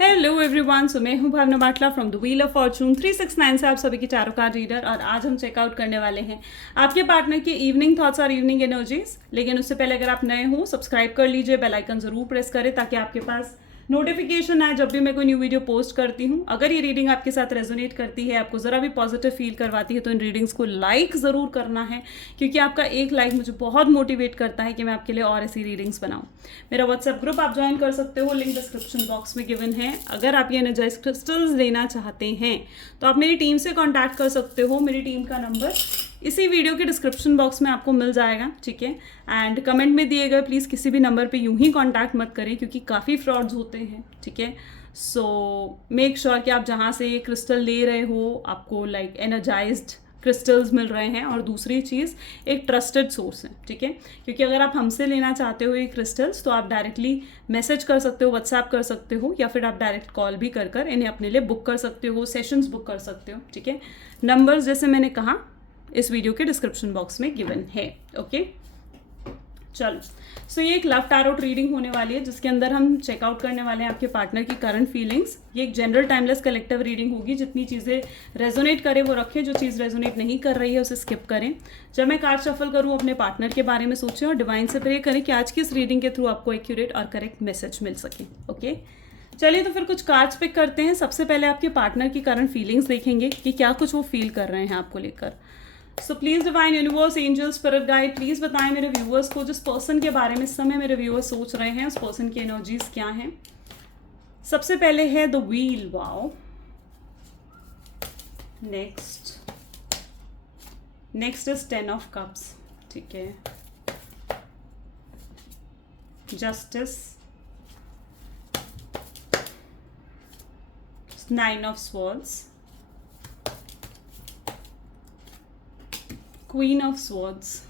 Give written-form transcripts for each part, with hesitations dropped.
Hello everyone, so मैं हूं Bhavna Batla from the wheel of fortune 369 से आप सभी की चारों कार्ड रीडर। और आज हम चेकआउट करने वाले हैं आपके पार्टनर के इवनिंग थॉट्स और इवनिंग एनर्जीज। लेकिन उससे पहले अगर आप नए हो सब्सक्राइब कर लीजिए, बेल आइकन जरूर प्रेस करें ताकि आपके पास नोटिफिकेशन आए जब भी मैं कोई न्यू वीडियो पोस्ट करती हूँ। अगर ये रीडिंग आपके साथ रेजोनेट करती है, आपको ज़रा भी पॉजिटिव फील करवाती है, तो इन रीडिंग्स को लाइक ज़रूर करना है, क्योंकि आपका एक लाइक मुझे बहुत मोटिवेट करता है कि मैं आपके लिए और ऐसी रीडिंग्स बनाऊँ। मेरा व्हाट्सएप ग्रुप आप ज्वाइन कर सकते हो, लिंक डिस्क्रिप्शन बॉक्स में गिवन है। अगर आप ये एनर्जाइज क्रिस्टल्स लेना चाहते हैं तो आप मेरी टीम से कॉन्टैक्ट कर सकते हो। मेरी टीम का नंबर इसी वीडियो के डिस्क्रिप्शन बॉक्स में आपको मिल जाएगा, ठीक है। एंड कमेंट में दिए गए प्लीज़ किसी भी नंबर पे यूं ही कांटेक्ट मत करें, क्योंकि काफ़ी फ्रॉड्स होते हैं, ठीक है। सो मेक श्योर कि आप जहाँ से ये क्रिस्टल ले रहे हो आपको लाइक एनर्जाइज्ड क्रिस्टल्स मिल रहे हैं। और दूसरी चीज़, एक ट्रस्टेड सोर्स है, ठीक है। क्योंकि अगर आप हमसे लेना चाहते हो ये क्रिस्टल्स तो आप डायरेक्टली मैसेज कर सकते हो, व्हाट्सएप कर सकते हो, या फिर आप डायरेक्ट कॉल भी कर इन्हें अपने लिए बुक कर सकते हो, सेशंस बुक कर सकते हो, ठीक है। नंबर्स जैसे मैंने कहा इस वीडियो के डिस्क्रिप्शन बॉक्स में गिवन है, ओके। चलो, सो ये एक लव टैरोट रीडिंग होने वाली है जिसके अंदर हम चेकआउट करने वाले हैं आपके पार्टनर की करंट फीलिंग्स। ये एक जनरल टाइमलेस कलेक्टिव रीडिंग होगी। जितनी चीज़ें रेजोनेट करे वो रखें, जो चीज़ रेजोनेट नहीं कर रही है उसे स्किप करें। जब मैं कार्ड शफल करूँ अपने पार्टनर के बारे में सोचें और डिवाइन से प्रे करें कि आज की इस रीडिंग के थ्रू आपको एक्यूरेट और करेक्ट मैसेज मिल सके, ओके। चलिए तो फिर कुछ कार्ड्स पिक करते हैं। सबसे पहले आपके पार्टनर की करंट फीलिंग्स देखेंगे कि क्या कुछ वो फील कर रहे हैं आपको लेकर। सो please divine universe, angel, spirit guide, please बताएं मेरे व्यूअर्स को जिस पर्सन के बारे में इस समय मेरे व्यूअर्स सोच रहे हैं उस पर्सन की एनर्जीज क्या हैं। सबसे पहले है the wheel, wow. Next is 10 of cups, ठीक है। Justice, 9 of swords, Queen of Swords.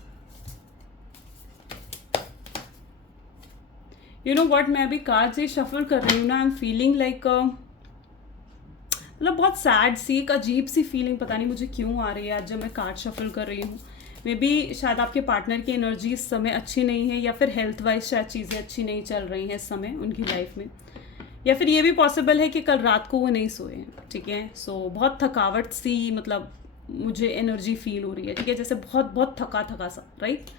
You know what, मैं अभी कार्ड से शफल कर रही हूँ ना, आई एम फीलिंग लाइक मतलब बहुत सैड सी, एक अजीब सी फीलिंग पता नहीं मुझे क्यों आ रही है आज जब मैं कार्ड शफल कर रही हूँ। मे बी शायद आपके पार्टनर की एनर्जी इस समय अच्छी नहीं है, या फिर हेल्थ वाइज शायद चीज़ें अच्छी नहीं चल रही हैं इस समय उनकी लाइफ में, या फिर ये भी पॉसिबल है कि कल रात को वो नहीं सोए हैं, ठीक है। सो बहुत थकावट सी, मतलब मुझे एनर्जी फील हो रही है, ठीक है, जैसे बहुत बहुत थका सा, राइट।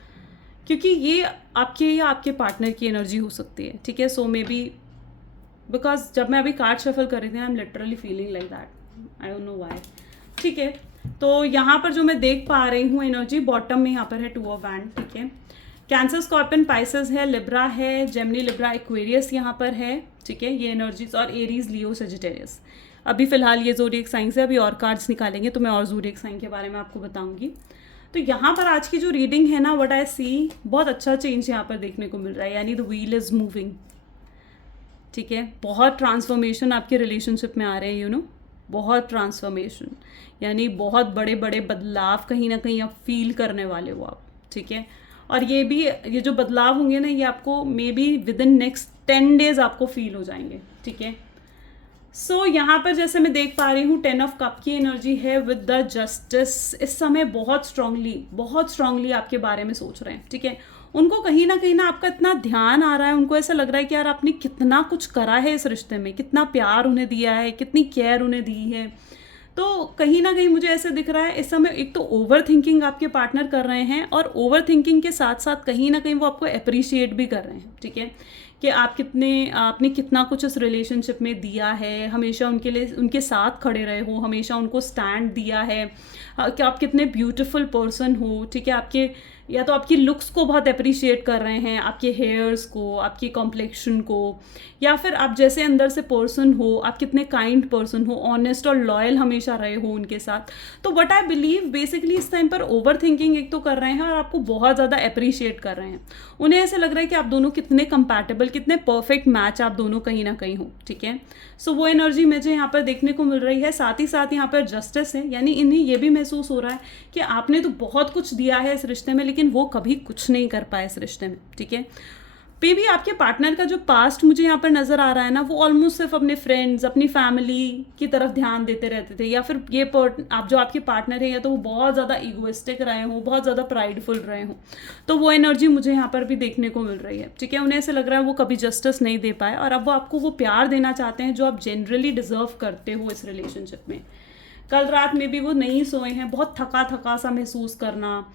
क्योंकि ये आपके या आपके पार्टनर की एनर्जी हो सकती है, ठीक है। सो मे बी बिकॉज जब मैं अभी कार्ड शफल कर रही थी I am literally feeling like that, I don't know why, ठीक है। तो यहाँ पर जो मैं देख पा रही हूँ एनर्जी, बॉटम में यहाँ पर है 2 ऑफ वैंड, ठीक है। कैंसर, स्कॉर्पियन, पाइसेस है, लिब्रा है, जेमिनी, लिब्रा, एक्वेरियस यहाँ पर है, ठीक है, ये एनर्जीज। और एरीज, लियो, सजिटेरियस। अभी फिलहाल ये ज़ोडिएक साइन से, अभी और कार्ड्स निकालेंगे तो मैं और ज़ोडिएक साइन के बारे में आपको बताऊंगी। तो यहाँ पर आज की जो रीडिंग है ना, व्हाट आई सी, बहुत अच्छा चेंज यहाँ पर देखने को मिल रहा है, यानी द व्हील इज मूविंग, ठीक है। बहुत ट्रांसफॉर्मेशन आपके रिलेशनशिप में आ रहे हैं, यू नो, बहुत ट्रांसफॉर्मेशन, यानी बहुत बड़े बड़े बदलाव कहीं ना कहीं आप फील करने वाले हो आप, ठीक है। और ये जो बदलाव होंगे ना, ये आपको may be with in next 10 days आपको फील हो जाएंगे, ठीक है। सो यहाँ पर जैसे मैं देख पा रही हूँ 10 ऑफ कप की एनर्जी है विद द जस्टिस। इस समय बहुत स्ट्रांगली आपके बारे में सोच रहे हैं, ठीक है। उनको कहीं ना आपका इतना ध्यान आ रहा है, उनको ऐसा लग रहा है कि यार आपने कितना कुछ करा है इस रिश्ते में, कितना प्यार उन्हें दिया है, कितनी केयर उन्हें दी है। तो कहीं ना कहीं मुझे ऐसे दिख रहा है इस समय एक तो ओवर थिंकिंग आपके पार्टनर कर रहे हैं, और ओवर थिंकिंग के साथ साथ कहीं ना कहीं वो आपको अप्रिशिएट भी कर रहे हैं, ठीक है। कि आपने कितना कुछ उस रिलेशनशिप में दिया है, हमेशा उनके लिए उनके साथ खड़े रहे हो, हमेशा उनको स्टैंड दिया है, कि आप कितने ब्यूटीफुल पर्सन हो, ठीक है। आपके या तो आपकी लुक्स को बहुत अप्रिशिएट कर रहे हैं, आपके हेयर्स को, आपकी कॉम्प्लेक्शन को, या फिर आप जैसे अंदर से पर्सन हो, आप कितने काइंड पर्सन हो, ऑनेस्ट और लॉयल हमेशा रहे हो उनके साथ। तो व्हाट आई बिलीव बेसिकली इस टाइम पर ओवर थिंकिंग एक तो कर रहे हैं और आपको बहुत ज़्यादा अप्रिशिएट कर रहे हैं। उन्हें ऐसे लग रहा है कि आप दोनों कितने कंपैटिबल, कितने परफेक्ट मैच आप दोनों कहीं ना कहीं हो, ठीक है। सो वो एनर्जी मुझे यहाँ पर देखने को मिल रही है। साथ ही साथ यहाँ पर जस्टिस है, यानी इन्हें ये भी महसूस हो रहा है कि आपने तो बहुत कुछ दिया है इस रिश्ते में, लेकिन वो कभी कुछ नहीं कर पाए इस रिश्ते में, ठीक है। मे भी आपके पार्टनर का जो पास्ट मुझे यहाँ पर नज़र आ रहा है ना, वो ऑलमोस्ट सिर्फ अपने फ्रेंड्स, अपनी फैमिली की तरफ ध्यान देते रहते थे, या फिर ये आप जो आपके पार्टनर है, या तो वो बहुत ज़्यादा ईगोइस्टिक रहे हों, बहुत ज़्यादा प्राइडफुल रहे हों, तो वो एनर्जी मुझे यहाँ पर भी देखने को मिल रही है। ठीक है, उन्हें ऐसे लग रहा है वो कभी जस्टिस नहीं दे पाए, और अब वो आपको वो प्यार देना चाहते हैं जो आप जनरली डिजर्व करते हो इस रिलेशनशिप में। कल रात में भी वो नहीं सोए हैं, बहुत थका थका सा महसूस करना,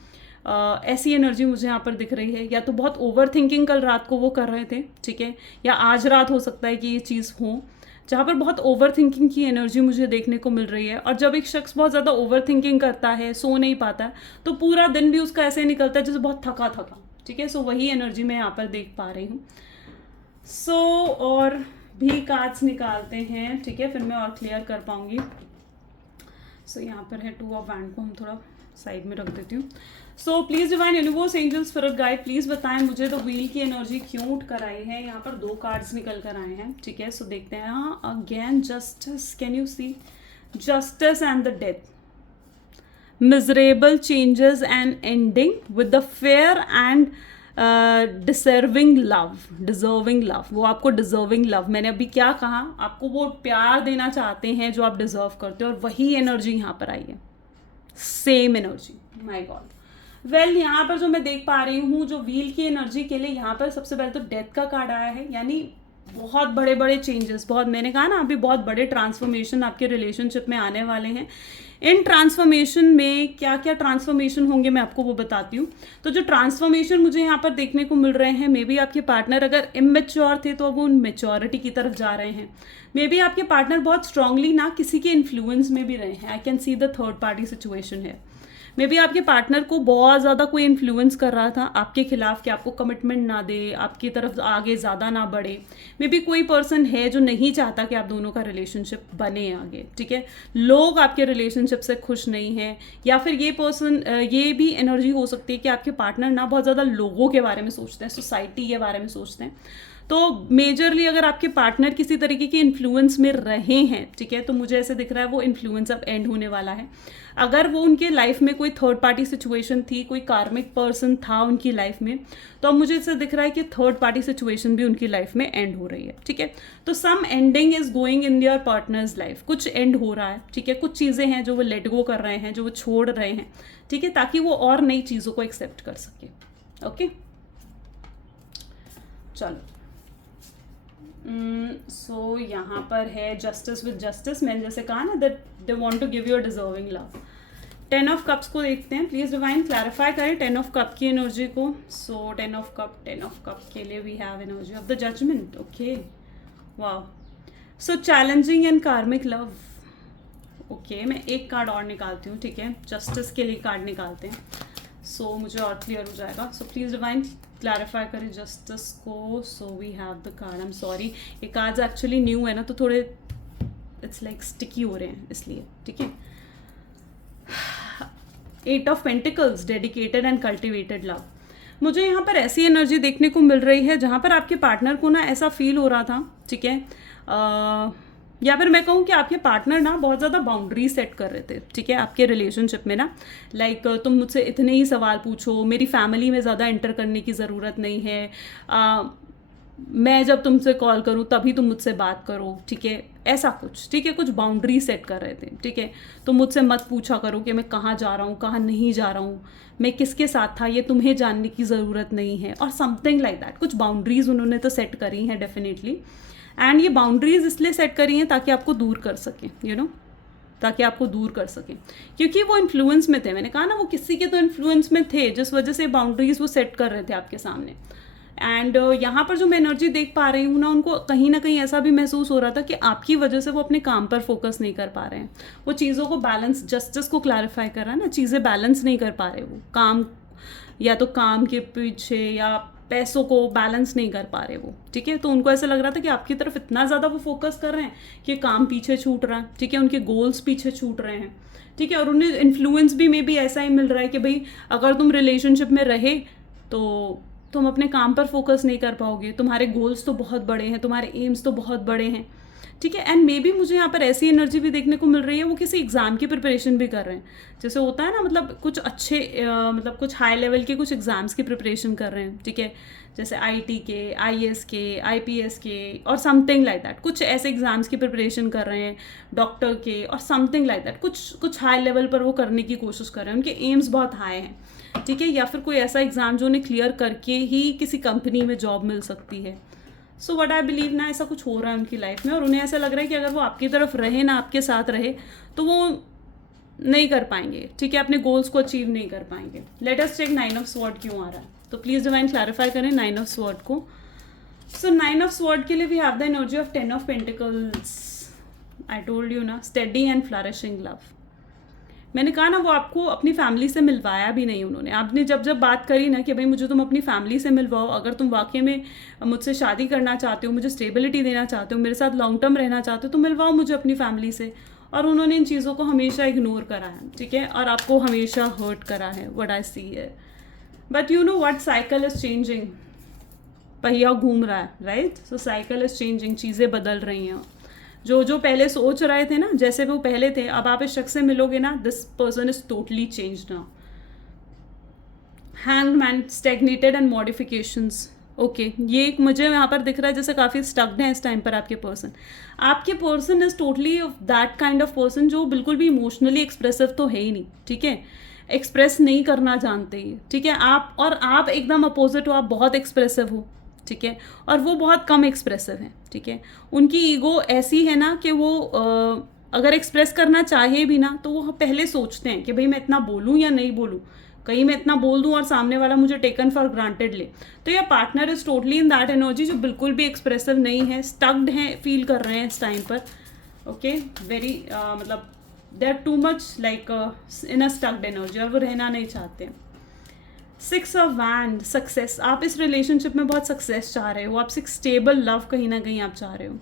ऐसी एनर्जी मुझे यहाँ पर दिख रही है। या तो बहुत ओवर थिंकिंग कल रात को वो कर रहे थे, ठीक है, या आज रात हो सकता है कि ये चीज़ हो, जहाँ पर बहुत ओवर थिंकिंग की एनर्जी मुझे देखने को मिल रही है। और जब एक शख्स बहुत ज़्यादा ओवर थिंकिंग करता है, सो नहीं पाता है, तो पूरा दिन भी उसका ऐसे निकलता है जैसे बहुत थका थका। ठीक है, सो वही एनर्जी मैं यहाँ पर देख पा रही हूँ। सो और भी कार्ड्स निकालते हैं, ठीक है, फिर मैं और क्लियर कर पाऊँगी। सो यहाँ पर है 2 ऑफ वैंड को हम थोड़ा साइड में रख देती हूँ। So please divine universe angels spirit guide please बताएं मुझे तो व्हील की एनर्जी क्यों उठ कर आई है। यहाँ पर 2 कार्ड्स निकल कर आए हैं, ठीक है, सो देखते हैं। हाँ, again justice, can you see justice and the death, miserable changes and ending with the fair and deserving love. वो आपको डिजर्विंग लव, मैंने अभी क्या कहा, आपको वो प्यार देना चाहते हैं जो आप डिजर्व करते हो, और वही एनर्जी यहाँ पर आई है, same energy. My God. Well, यहाँ पर जो मैं देख पा रही हूँ, जो व्हील की एनर्जी के लिए यहाँ पर सबसे पहले तो डेथ का कार्ड आया है, यानी बहुत बड़े बड़े चेंजेस, बहुत, मैंने कहा ना अभी, बहुत बड़े ट्रांसफॉर्मेशन आपके रिलेशनशिप में आने वाले हैं। इन ट्रांसफॉर्मेशन में क्या क्या ट्रांसफॉर्मेशन होंगे मैं आपको वो बताती हूँ। तो जो ट्रांसफॉर्मेशन मुझे यहाँ पर देखने को मिल रहे हैं, मे बी आपके पार्टनर अगर इमेच्योर थे तो अब वो मेच्योरिटी की तरफ जा रहे हैं। मे बी आपके पार्टनर बहुत स्ट्रांगली ना किसी के इन्फ्लुएंस में भी रहे हैं। I can see the third party situation है। मे बी आपके पार्टनर को बहुत ज़्यादा कोई इन्फ्लुएंस कर रहा था आपके खिलाफ कि आपको कमिटमेंट ना दे, आपकी तरफ आगे ज़्यादा ना बढ़े। मे बी कोई पर्सन है जो नहीं चाहता कि आप दोनों का रिलेशनशिप बने आगे, ठीक है। लोग आपके रिलेशनशिप से खुश नहीं हैं, या फिर ये पर्सन, ये भी एनर्जी हो सकती है कि आपके पार्टनर ना बहुत ज़्यादा लोगों के बारे में सोचते हैं, सोसाइटी के बारे में सोचते हैं। तो मेजरली अगर आपके पार्टनर किसी तरीके के इन्फ्लुएंस में रहे हैं, ठीक है, तो मुझे ऐसे दिख रहा है वो इन्फ्लुएंस अब एंड होने वाला है। अगर वो उनके लाइफ में कोई थर्ड पार्टी सिचुएशन थी, कोई कार्मिक पर्सन था उनकी लाइफ में, तो अब मुझे ऐसे दिख रहा है कि थर्ड पार्टी सिचुएशन भी उनकी लाइफ में एंड हो रही है, ठीक है। तो some ending is going in there partners life, कुछ एंड हो रहा है, ठीक है। कुछ चीज़ें हैं जो वो लेट गो कर रहे हैं, जो वो छोड़ रहे हैं, ठीक है, ताकि वो और नई चीज़ों को एक्सेप्ट कर सके। ओके, चलो। सो यहाँ पर है जस्टिस विद जस्टिस। मैंने जैसे कहा ना that they want to give you a deserving love. 10 of cups को देखते हैं, प्लीज डिवाइन क्लैरिफाई करें 10 ऑफ कप की एनर्जी को। सो 10 ऑफ कप के लिए we have energy of the judgment. Okay, wow. So challenging and karmic love. Okay, मैं एक कार्ड और निकालती हूँ, ठीक है, जस्टिस के लिए कार्ड निकालते हैं, सो मुझे और क्लियर हो जाएगा। सो प्लीज डिवाइन क्लैरिफाई करें जस्टिस को। So we have the card, I am sorry, ये कार्ड्स एक्चुअली न्यू है ना, तो थोड़े इट्स लाइक स्टिकी हो रहे हैं इसलिए, ठीक है। 8 of pentacles, dedicated and cultivated love. मुझे यहाँ पर ऐसी एनर्जी देखने को मिल रही है जहाँ पर आपके पार्टनर को ना ऐसा फील हो रहा था, ठीक है, या फिर मैं कहूँ कि आपके पार्टनर ना बहुत ज़्यादा बाउंड्री सेट कर रहे थे, ठीक है, आपके रिलेशनशिप में ना, लाइक तुम मुझसे इतने ही सवाल पूछो, मेरी फैमिली में ज़्यादा एंटर करने की ज़रूरत नहीं है, मैं जब तुमसे कॉल करूँ तभी तुम मुझसे बात करो, ठीक है, ऐसा कुछ, ठीक है, कुछ बाउंड्री सेट कर रहे थे, ठीक है। तुम मुझसे मत पूछा करो कि मैं कहाँ जा रहा हूँ, कहाँ नहीं जा रहा हूँ, मैं किसके साथ था, ये तुम्हें जानने की ज़रूरत नहीं है, और समथिंग लाइक दैट। कुछ बाउंड्रीज उन्होंने तो सेट करी हैं डेफिनेटली, एंड ये बाउंड्रीज इसलिए सेट करी हैं ताकि आपको दूर कर सकें, यू नो, ताकि आपको दूर कर सकें, क्योंकि वो इन्फ्लुएंस में थे। मैंने कहा ना वो किसी के तो इन्फ्लुएंस में थे, जिस वजह से बाउंड्रीज वो सेट कर रहे थे आपके सामने। एंड यहाँ पर जो मैं एनर्जी देख पा रही हूँ ना, उनको कहीं ना कहीं ऐसा भी महसूस हो रहा था कि आपकी वजह से वो अपने काम पर फोकस नहीं कर पा रहे हैं, वो चीज़ों को बैलेंस, जस्टिस को क्लैरिफाई कर रहा है ना, चीज़ें बैलेंस नहीं कर पा रहे, वो काम, या तो काम के पीछे या पैसों को बैलेंस नहीं कर पा रहे वो, ठीक है। तो उनको ऐसा लग रहा था कि आपकी तरफ इतना ज़्यादा वो फोकस कर रहे हैं कि काम पीछे छूट रहा है, ठीक है, उनके गोल्स पीछे छूट रहे हैं, ठीक है। और उन्हें इन्फ्लुएंस भी में भी ऐसा ही मिल रहा है कि भाई अगर तुम रिलेशनशिप में रहे तो तुम अपने काम पर फोकस नहीं कर पाओगे, तुम्हारे गोल्स तो बहुत बड़े हैं, तुम्हारे एम्स तो बहुत बड़े हैं, ठीक है। एंड मे बी मुझे यहाँ पर ऐसी एनर्जी भी देखने को मिल रही है वो किसी एग्ज़ाम की प्रिपरेशन भी कर रहे हैं, जैसे होता है ना, मतलब कुछ अच्छे मतलब कुछ हाई लेवल के कुछ एग्ज़ाम्स की प्रिपरेशन कर रहे हैं, ठीक है, जैसे आईटी के, आईएएस के, आईपीएस के और समथिंग लाइक दैट, कुछ ऐसे एग्ज़ाम्स की प्रिपरेशन कर रहे हैं, डॉक्टर के और समथिंग लाइक दैट, कुछ हाई लेवल पर वो करने की कोशिश कर रहे हैं, उनके एम्स बहुत हाई हैं, ठीक है, या फिर कोई ऐसा एग्ज़ाम जो उन्हें क्लियर करके ही किसी कंपनी में जॉब मिल सकती है। सो व्हाट आई बिलीव ना, ऐसा कुछ हो रहा है उनकी लाइफ में और उन्हें ऐसा लग रहा है कि अगर वो आपकी तरफ रहे ना, आपके साथ रहे, तो वो नहीं कर पाएंगे, ठीक है, अपने गोल्स को अचीव नहीं कर पाएंगे। Let us check 9 of sword क्यों आ रहा है, तो प्लीज़ डिवाइन क्लैरिफाई करें 9 ऑफ स्वॉर्ड को। सो 9 ऑफ स्वॉर्ड के लिए we have the energy of 10 of pentacles. I told you ना, स्टेडी एंड फ्लरिशिंग लव। मैंने कहा ना, वो आपको अपनी फैमिली से मिलवाया भी नहीं उन्होंने। आपने जब जब बात करी ना कि भाई मुझे तुम अपनी फैमिली से मिलवाओ, अगर तुम वाकई में मुझसे शादी करना चाहते हो, मुझे स्टेबिलिटी देना चाहते हो, मेरे साथ लॉन्ग टर्म रहना चाहते हो, तो मिलवाओ मुझे अपनी फैमिली से। और उन्होंने इन चीज़ों को हमेशा इग्नोर करा है, ठीक है, और आपको हमेशा हर्ट करा है, व्हाट आई सी है। But you know what, cycle is changing, पहिया घूम रहा है, right. So cycle is changing, चीज़ें बदल रही हैं। जो पहले सोच रहे थे ना, जैसे वो पहले थे, अब आप इस शख्स से मिलोगे ना, this person is totally changed now. Hanged man, स्टेगनेटेड and modifications. Okay, ये एक मुझे यहाँ पर दिख रहा है जैसे काफ़ी स्टक्ड है इस टाइम पर आपके person is totally that kind of person जो बिल्कुल भी इमोशनली एक्सप्रेसिव तो है ही नहीं, ठीक है, एक्सप्रेस नहीं करना जानते ही, ठीक है। आप एकदम अपोजिट हो, आप बहुत एक्सप्रेसिव हो, ठीक है, और वो बहुत कम एक्सप्रेसिव हैं, ठीक है। उनकी ईगो ऐसी है ना कि वो अगर एक्सप्रेस करना चाहे भी ना, तो वो पहले सोचते हैं कि भाई मैं इतना बोलूँ या नहीं बोलूँ, कहीं मैं इतना बोल दूँ और सामने वाला मुझे टेकन फॉर ग्रांटेड ले। तो ये partner is totally in that energy जो बिल्कुल भी एक्सप्रेसिव नहीं है, स्टक्ड हैं, फील कर रहे हैं इस टाइम पर। ओके, वेरी मतलब they are too much like in a stucked energy और वो रहना नहीं चाहते। 6 ऑफ वैंड, सक्सेस। आप इस रिलेशनशिप में बहुत सक्सेस चाह रहे हो, आप एक स्टेबल लव कहीं ना कहीं आप चाह रहे हो।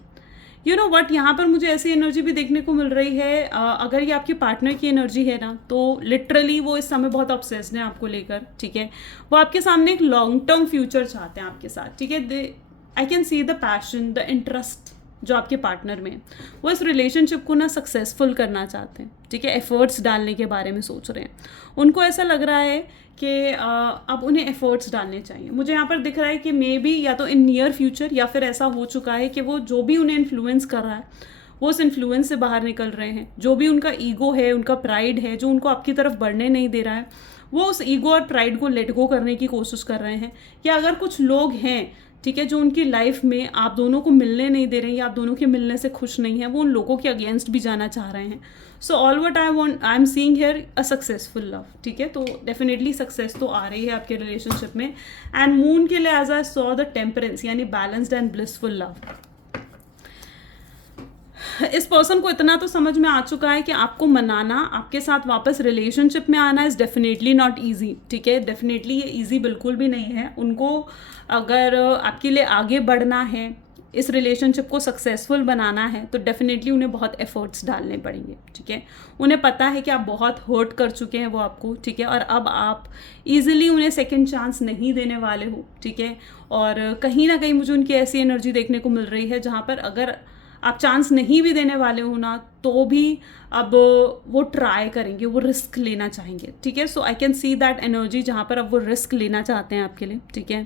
यू नो वट, यहाँ पर मुझे ऐसी एनर्जी भी देखने को मिल रही है, अगर ये आपके पार्टनर की एनर्जी है ना, तो लिटरली वो इस समय बहुत ऑब्सेस्ड हैं आपको लेकर, ठीक है। वो आपके सामने एक लॉन्ग टर्म फ्यूचर चाहते हैं आपके साथ, ठीक है। आई can see the passion, the interest जो आपके पार्टनर में, वो इस रिलेशनशिप को ना सक्सेसफुल करना चाहते हैं, ठीक है, एफर्ट्स डालने के बारे में सोच रहे हैं। उनको ऐसा लग रहा है कि अब उन्हें एफर्ट्स डालने चाहिए। मुझे यहाँ पर दिख रहा है कि मे बी या तो इन नियर फ्यूचर या फिर ऐसा हो चुका है कि वो जो भी उन्हें इन्फ्लुएंस कर रहा है वो उस इन्फ्लुएंस से बाहर निकल रहे हैं। जो भी उनका ईगो है, उनका प्राइड है, जो उनको आपकी तरफ बढ़ने नहीं दे रहा है, वो उस ईगो और प्राइड को लेट गो करने की कोशिश कर रहे हैं। या अगर कुछ लोग हैं, ठीक है, जो उनकी लाइफ में आप दोनों को मिलने नहीं दे रहे हैं या आप दोनों के मिलने से खुश नहीं है, वो उन लोगों के अगेंस्ट भी जाना चाह रहे हैं। So all what I am seeing here a successful love, ठीक है। तो डेफिनेटली सक्सेस तो आ रही है आपके रिलेशनशिप में। एंड मून के लिए as I saw the temperance, यानी बैलेंस्ड एंड ब्लिसफुल लव। इस पर्सन को इतना तो समझ में आ चुका है कि आपको मनाना, आपके साथ वापस रिलेशनशिप में आना इज़ डेफिनेटली नॉट ईजी, ठीक है। डेफिनेटली ये ईजी बिल्कुल भी नहीं है। उनको अगर आपके लिए आगे बढ़ना है, इस रिलेशनशिप को सक्सेसफुल बनाना है, तो डेफिनेटली उन्हें बहुत एफर्ट्स डालने पड़ेंगे, ठीक है। उन्हें पता है कि आप बहुत हर्ट कर चुके हैं वो आपको, ठीक है, और अब आप इजीली उन्हें सेकंड चांस नहीं देने वाले हो, ठीक है। और कहीं ना कहीं मुझे उनकी ऐसी एनर्जी देखने को मिल रही है जहाँ पर अगर आप चांस नहीं भी देने वाले हो ना, तो भी अब वो ट्राई करेंगे, वो रिस्क लेना चाहेंगे, ठीक है। So I can see that energy जहाँ पर अब वो रिस्क लेना चाहते हैं आपके लिए, ठीक है।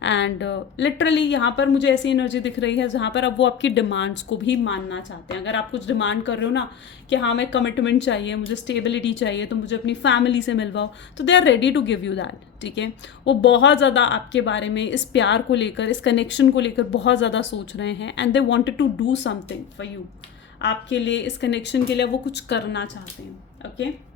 एंड लिटरली यहाँ पर मुझे ऐसी एनर्जी दिख रही है जहाँ पर अब वो आपकी डिमांड्स को भी मानना चाहते हैं। अगर आप कुछ डिमांड कर रहे हो ना कि हाँ मैं कमिटमेंट चाहिए, मुझे स्टेबिलिटी चाहिए, तो मुझे अपनी फैमिली से मिलवाओ, तो they are ready to give you that, ठीक है। वो बहुत ज़्यादा आपके बारे में, इस प्यार को लेकर, इस कनेक्शन को लेकर बहुत ज़्यादा सोच रहे हैं। And they wanted to do something for you, आपके लिए, इस कनेक्शन के लिए वो कुछ करना चाहते हैं, ओके।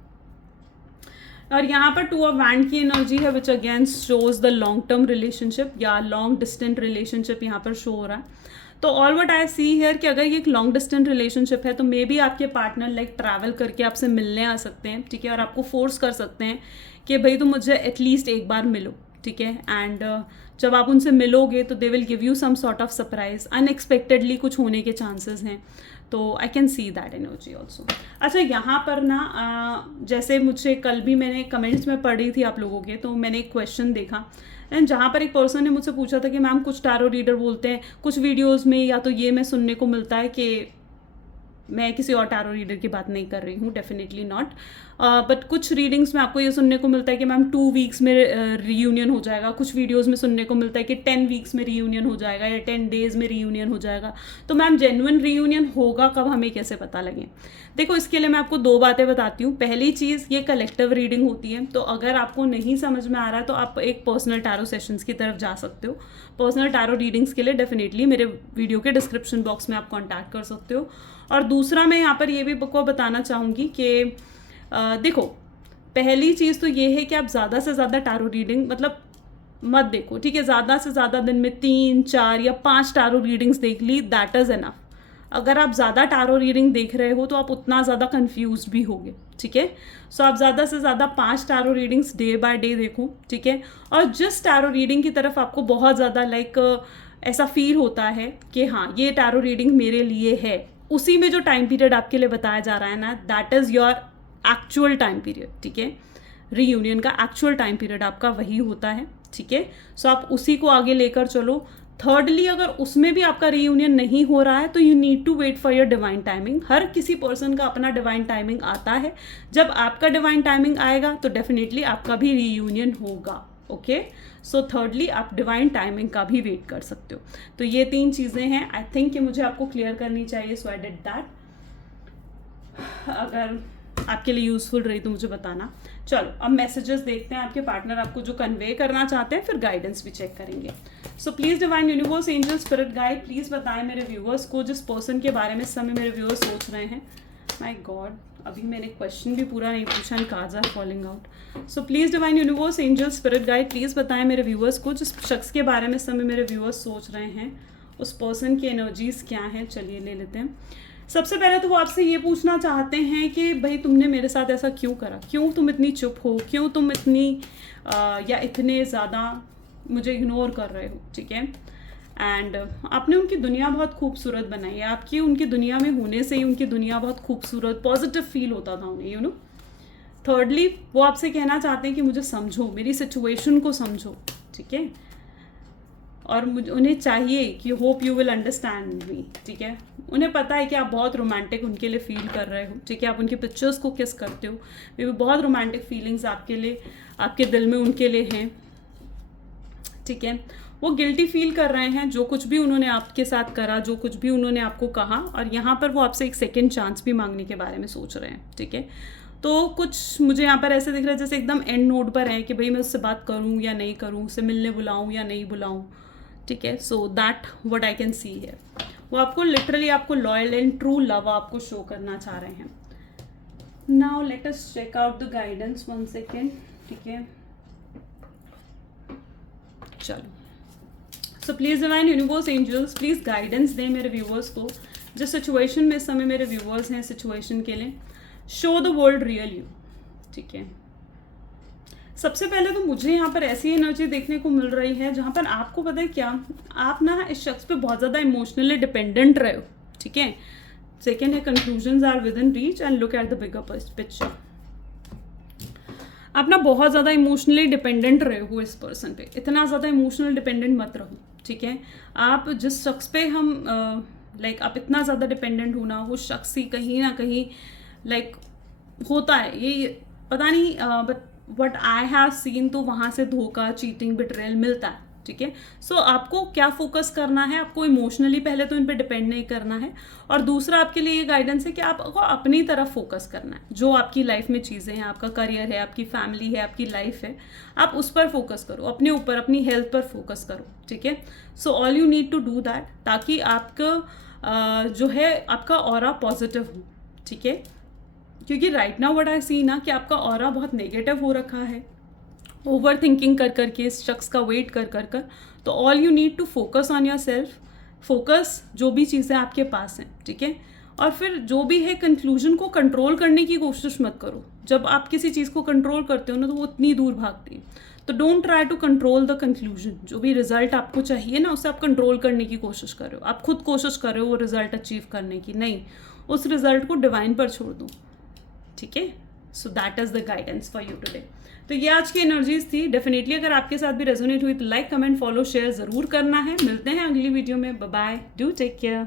और यहाँ पर 2 ऑफ वैंड की एनर्जी है which again shows the long term relationship या लॉन्ग डिस्टेंट रिलेशनशिप यहाँ पर शो हो रहा है। तो all what I see here कि अगर ये एक लॉन्ग डिस्टेंट रिलेशनशिप है, तो मे बी आपके पार्टनर लाइक ट्रैवल करके आपसे मिलने आ सकते हैं, ठीक है, और आपको फोर्स कर सकते हैं कि भाई तुम मुझे एटलीस्ट एक बार मिलो, ठीक है। एंड जब आप उनसे मिलोगे तो they will give you some sort of surprise, unexpectedly कुछ होने के चांसेस हैं। तो I can see that energy also. अच्छा, यहाँ पर ना जैसे मुझे कल भी मैंने कमेंट्स में पढ़ी थी आप लोगों के, तो मैंने एक क्वेश्चन देखा एंड जहाँ पर एक पर्सन ने मुझसे पूछा था कि मैम कुछ टैरो रीडर बोलते हैं कुछ वीडियोस में, या तो ये मैं सुनने को मिलता है कि मैं किसी और टैरो रीडर की बात नहीं कर रही हूँ, डेफिनेटली नॉट। बट कुछ रीडिंग्स में आपको ये सुनने को मिलता है कि मैम 2 वीक्स में रीयूनियन हो जाएगा, कुछ वीडियोस में सुनने को मिलता है कि 10 वीक्स में रीयूनियन हो जाएगा या 10 डेज में रीयूनियन हो जाएगा। तो मैम जेन्युइन रीयूनियन होगा कब, हमें कैसे पता लगे? देखो, इसके लिए मैं आपको 2 बातें बताती हूँ। पहली चीज़, ये कलेक्टिव रीडिंग होती है, तो अगर आपको नहीं समझ में आ रहा है तो आप एक पर्सनल टैरो सेशंस की तरफ जा सकते हो। पर्सनल टैरो रीडिंग्स के लिए डेफिनेटली मेरे वीडियो के डिस्क्रिप्शन बॉक्स में आप कॉन्टैक्ट कर सकते हो। और दूसरा, मैं यहाँ पर ये भी आपको बताना चाहूँगी कि देखो, पहली चीज़ तो ये है कि आप ज़्यादा से ज़्यादा टैरो रीडिंग मतलब मत देखो, ठीक है? ज़्यादा से ज़्यादा दिन में 3, 4 या 5 टैरो रीडिंग्स देख ली, दैट इज़ एनफ। अगर आप ज़्यादा टैरो रीडिंग देख रहे हो तो आप उतना ज़्यादा कंफ्यूज भी होगे, ठीक है? सो आप ज़्यादा से ज़्यादा 5 tarot readings day by day देखो, ठीक है? और जिस टैरो रीडिंग की तरफ आपको बहुत ज़्यादा ऐसा फील होता है कि हाँ, ये टैरो रीडिंग मेरे लिए है, उसी में जो टाइम पीरियड आपके लिए बताया जा रहा है ना, that is your actual time period, ठीक है? रीयूनियन का एक्चुअल टाइम पीरियड आपका वही होता है, ठीक है? सो आप उसी को आगे लेकर चलो। थर्डली, अगर उसमें भी आपका रीयूनियन नहीं हो रहा है तो you need to wait for your divine timing. हर किसी पर्सन का अपना डिवाइन टाइमिंग आता है। जब आपका डिवाइन टाइमिंग आएगा तो डेफिनेटली आपका भी रीयूनियन होगा, ओके? सो थर्डली, आप डिवाइन टाइमिंग का भी वेट कर सकते हो। तो ये 3 चीज़ें हैं, आई थिंक कि मुझे आपको क्लियर करनी चाहिए, सो आई डिड दैट। अगर आपके लिए यूजफुल रही तो मुझे बताना। चलो, अब मैसेजेस देखते हैं आपके पार्टनर आपको जो कन्वे करना चाहते हैं, फिर गाइडेंस भी चेक करेंगे। सो please divine universe, angel, spirit guide, please बताएं मेरे व्यूअर्स को, जिस पर्सन के बारे में इस समय मेरे व्यूअर्स सोच रहे हैं। माय गॉड, अभी मैंने क्वेश्चन भी पूरा नहीं पूछा and cards are falling out. So please divine universe, angel, spirit guide, please बताएं मेरे व्यूअर्स को, जिस शख्स के बारे में इस समय मेरे व्यूअर्स सोच रहे हैं, उस पर्सन की एनर्जीज क्या हैं। चलिए ले लेते हैं। सबसे पहले तो वो आपसे ये पूछना चाहते हैं कि भाई तुमने मेरे साथ ऐसा क्यों करा, क्यों तुम इतनी चुप हो, क्यों तुम इतनी या इतने ज़्यादा मुझे इग्नोर कर रहे हो, ठीक है? एंड आपने उनकी दुनिया बहुत खूबसूरत बनाई है, आपकी उनकी दुनिया में होने से ही उनकी दुनिया बहुत खूबसूरत पॉजिटिव फील होता था उन्हें, यू नो। थर्डली, वो आपसे कहना चाहते हैं कि मुझे समझो, मेरी सिचुएशन को समझो, ठीक है? और मुझे उन्हें चाहिए कि hope you will understand me, ठीक है? उन्हें पता है कि आप बहुत रोमांटिक उनके लिए फील कर रहे हो, ठीक है? आप उनकी पिक्चर्स को किस करते हो, मे भी बहुत रोमांटिक फीलिंग्स आपके लिए, आपके दिल में उनके लिए हैं, ठीक है? वो गिल्टी फील कर रहे हैं जो कुछ भी उन्होंने आपके साथ करा, जो कुछ भी उन्होंने आपको कहा, और यहाँ पर वो आपसे एक सेकेंड चांस भी मांगने के बारे में सोच रहे हैं, ठीक है? तो कुछ मुझे यहाँ पर ऐसे दिख रहा है जैसे एकदम एंड नोट पर है कि भाई मैं उससे बात करूँ या नहीं करूँ, उससे मिलने बुलाऊँ या नहीं बुलाऊँ, ठीक है? So that what I can see है। वो आपको लिटरली आपको लॉयल एंड ट्रू लव आपको शो करना चाह रहे हैं। Now let us check out the guidance, 1 second, ठीक है? चलो, so please divine universe, angels, please guidance दें मेरे व्यूवर्स को, जिस सिचुएशन में इस समय मेरे व्यूवर्स हैं, सिचुएशन के लिए show the world real you, ठीक है? सबसे पहले तो मुझे यहाँ पर ऐसी एनर्जी देखने को मिल रही है जहाँ पर आपको पता है क्या, आप ना इस शख्स पे बहुत ज़्यादा इमोशनली डिपेंडेंट रहे हो, ठीक है? सेकेंड है conclusions are within reach and look at the bigger picture. आप ना बहुत ज़्यादा इमोशनली डिपेंडेंट रहे हो इस पर्सन पे, इतना ज़्यादा इमोशनल डिपेंडेंट मत रहो, ठीक है? आप जिस शख्स पे हम आप इतना ज़्यादा डिपेंडेंट होना, वो शख्स ही कहीं ना कहीं होता है, ये पता नहीं, but what I have seen, तो वहाँ से धोखा, चीटिंग, बिट्रेयल मिलता है, ठीक है? सो आपको क्या फोकस करना है, आपको इमोशनली पहले तो इन पे डिपेंड नहीं करना है, और दूसरा आपके लिए ये गाइडेंस है कि आपको अपनी तरफ फोकस करना है। जो आपकी लाइफ में चीज़ें हैं, आपका करियर है, आपकी फैमिली है, आपकी लाइफ है, आप उस पर फोकस करो, अपने ऊपर, अपनी हेल्थ पर फोकस करो, ठीक है? So all you need to do that, ताकि आपका जो है आपका ऑरा पॉजिटिव हो, ठीक है? क्योंकि राइट नाउ व्हाट आई सी ना कि आपका ऑरा बहुत नेगेटिव हो रखा है, ओवर थिंकिंग कर करके, इस शख्स का वेट कर कर। तो all you need to focus on yourself, focus जो भी चीज़ें आपके पास हैं, ठीक है? और फिर जो भी है कंक्लूजन को कंट्रोल करने की कोशिश मत करो। जब आप किसी चीज़ को कंट्रोल करते हो ना तो वो उतनी दूर भागती है। तो don't try to control the conclusion, जो भी रिजल्ट आपको चाहिए ना उसे आप कंट्रोल करने की कोशिश कर रहे हो, आप खुद कोशिश कर रहे हो वो रिजल्ट अचीव करने की, नहीं, उस रिजल्ट को डिवाइन पर छोड़ दो, ठीक है? So that is the guidance for you today. तो ये आज की एनर्जीज थी। डेफिनेटली अगर आपके साथ भी रेजोनेट हुई तो लाइक, कमेंट, फॉलो, शेयर जरूर करना है। मिलते हैं अगली वीडियो में। Bye bye, do take care.